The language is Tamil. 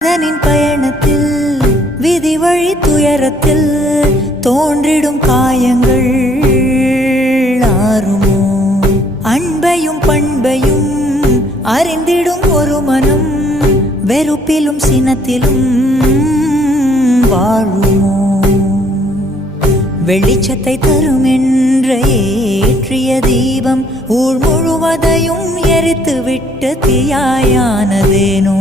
அதனின் பயணத்தில் விதி வழி துயரத்தில் தோன்றிடும் காயங்கள் ஆறுமோ? அன்பையும் பண்பையும் அறிந்திடும் ஒரு மனம் வெறுப்பிலும் சினத்திலும் வாழுமோ? வெளிச்சத்தை தரும் என்ற ஏற்றிய தீபம் ஊர் முழுவதையும் எரித்து விட்டு தீயாயானதேனோ?